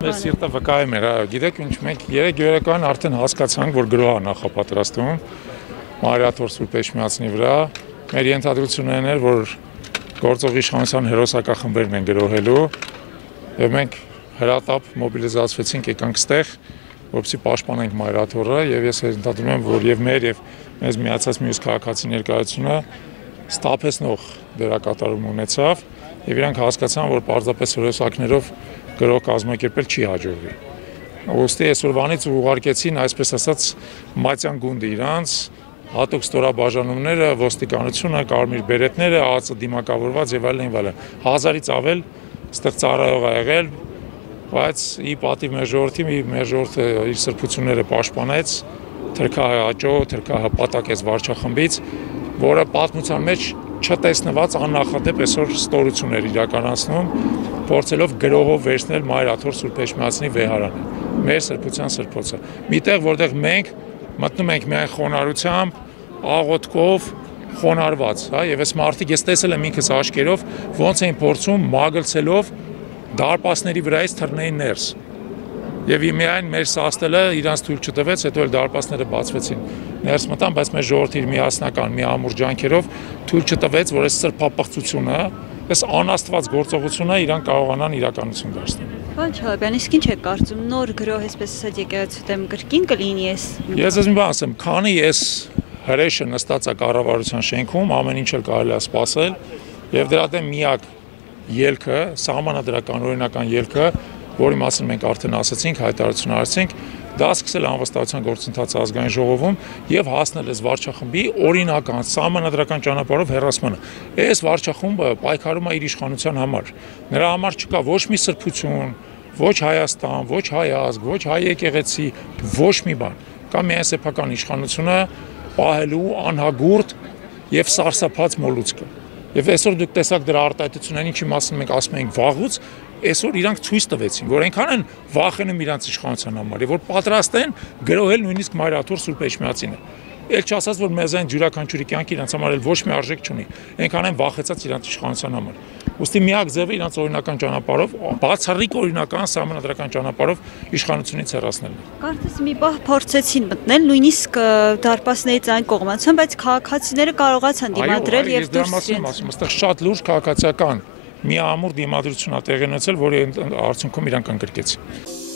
Մեր սիրտը վկայում էր, գիտեք ինչ, մենք 3 երեկոյան արդեն հասկացանք, որ գրոհ է նախապատրաստում Մարիաթոր Սուրբ Էջմիածնի վրա։ Մեր ենթադրությունն էր, որ գործող իշխանության հերոսակախմբերն են գրոհելու, եւ մենք հրատապ մոբիլիզացվեցինք, եկանք ստեղ, որպեսզի պաշտպանենք Մարիաթորը, եւ ես ենթադրում եմ, որ եւ մեր եւ մեզ միացած մյուս քաղաքացի ներկայությունը ստապեցնող դերակատարում ունեցավ, եւ իրանք հասկացան, որ պարզապես հերոսակներով գրող կազմակերպել չի հաջողվի։ Ուստի այսօրվանից ուղարկեցին, այսպես ասած, մատյան գունդը իրանց, հատուկ ստորաբաժանումները, ոստիկանությունը, կարմիր բերետները, ԱԱԾ դիմակավորված եւ այլն եւ այլն։ 1000-ից ավել այստեղ ծառայող ա եղել, բայց ի պատիվ մեր ժողովրդի իր սրբությունները պաշտպանեց, թրքահաճո, թրքահպատակեց վարչախմբից, որը պատմության մեջ չտեսնված աննախադեպ այսօր ստորություններ իրականացնում, փորձելով գրողով վերցնել Մարիաթոր Սուրբ Էջմիածնի վեհարանը, մեր սրբության սրբոցը։ Միտեղ, որտեղ մենք մտնում ենք միայն խոնարհությամբ, աղոթքով, խոնարհված, եւ այս մարդիկ ես տեսել եմ ինքս աչքերով, ոնց էին փորձում մագլցելով դարպասների վրայից թռնեին ներս։ Եվ միայն մեր սաստելը իրանց թույլ չտվեց, հետո էլ դարպասները բացվեցին։ Ներս մտան, բայց մեր ժողովրդի միասնական, միամուր ջանքերով թույլ չտվեց, որ այս սրբապղծությունը, այս անաստված գործողությունը իրան կարողանան իրականություն դարձնել։ Պարոն Չալաբյան, իսկ ինչ եք կարծում, նոր գրոհ, այսպես ասած, եկեղեցու դեմ կրկին կլինի այս։ Ես մի բան ասեմ, քանի այս հրեշը նստած է կառավարության շենքում, ամեն ինչ էլ կարելի է սպասել, եւ դրա դեմ միակ ելքը, սահմանադրական օրինական ելքը, որի մասին մենք արդեն ասացինք, հայտարարություն արեցինք, դա սկսել անվստահության գործընթացը ազգային ժողովում եւ հասնել այս վարչախմբի օրինական, սահմանադրական ճանապարհով հեռացմանը։ Այս վարչախումբը պայքարում է իր իշխանության համար։ Նրա համար չկա ոչ մի սրբություն, ոչ Հայաստան, ոչ հայ ազգ, ոչ հայ եկեղեցի, ոչ մի բան։ Կա միայն սեփական իշխանությունը պահելու անհագուրդ եւ սարսափած մոլուցքը։ Եվ այսօր դուք տեսաք դրա արտահայտությունն, ինչի մասին մենք ասում ենք վաղուց, այսօր իրանք ցույց տվեցին, որ այնքան են վախենում իրանց իշխանության համար, եւ որ պատրաստ են գրոհել նույնիսկ Մարիաթոր Սուրբ Էջմիածինը։ Էլ չասած, որ մեզ այն յուրաքանչյուրի կյանքը իրանց համար էլ ոչ մի արժեք չունի, այնքան են վախեցած իրանց իշխանության համար։ Ոստի միակ ձևը իրանց օրինական ճանապարհով, բացառիկ օրինական սահմանադրական ճանապարհով իշխանությունից հեռացնելն է։ Կարծես մի պահ փորձեցին մտնել, նույնիսկ դարպասներից այն կողմացան, բայց քաղաքացիները կարողացան դիմադրել եւ դուրս գալ։ Այստեղ շատ լուրջ քաղաքացիական միամուր դիմադրություն ա տեղի ունեցել, որի արդյունքում իրանք ընկրկեցին։